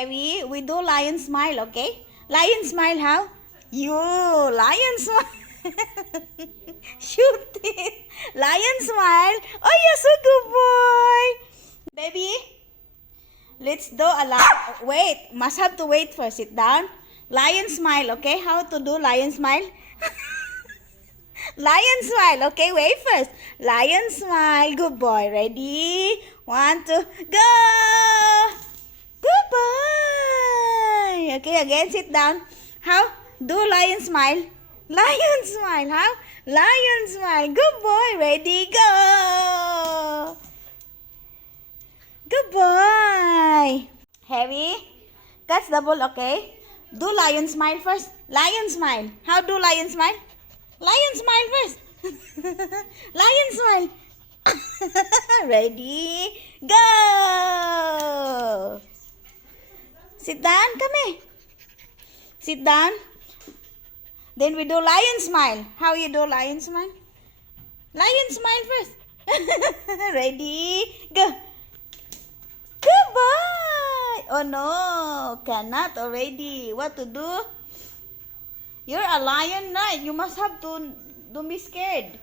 Heavy, we do lion smile, okay? Lion smile, how? You, lion smile. Shoot it. Lion smile. Oh, you're so good boy. Baby, let's do a lion. Wait, must have to wait first. Sit down. Lion smile, okay? How to do lion smile? Lion smile, okay? Wait first. Lion smile. Good boy. Ready? 1, 2, go! Good boy. Okay, again, sit down. How? Do lion smile. Lion smile, how? Lion smile. Good boy. Ready, go! Good boy. Heavy. Catch the ball, okay? Do lion smile first. Lion smile. How do lion smile? Lion smile first. Lion smile. Ready, go! Sit down, come here. Sit down. Then we do lion smile. How you do lion smile? Lion smile first. Ready, go. Good boy. Oh no, cannot already. What to do? You're a lion, right? You must have to don't be scared.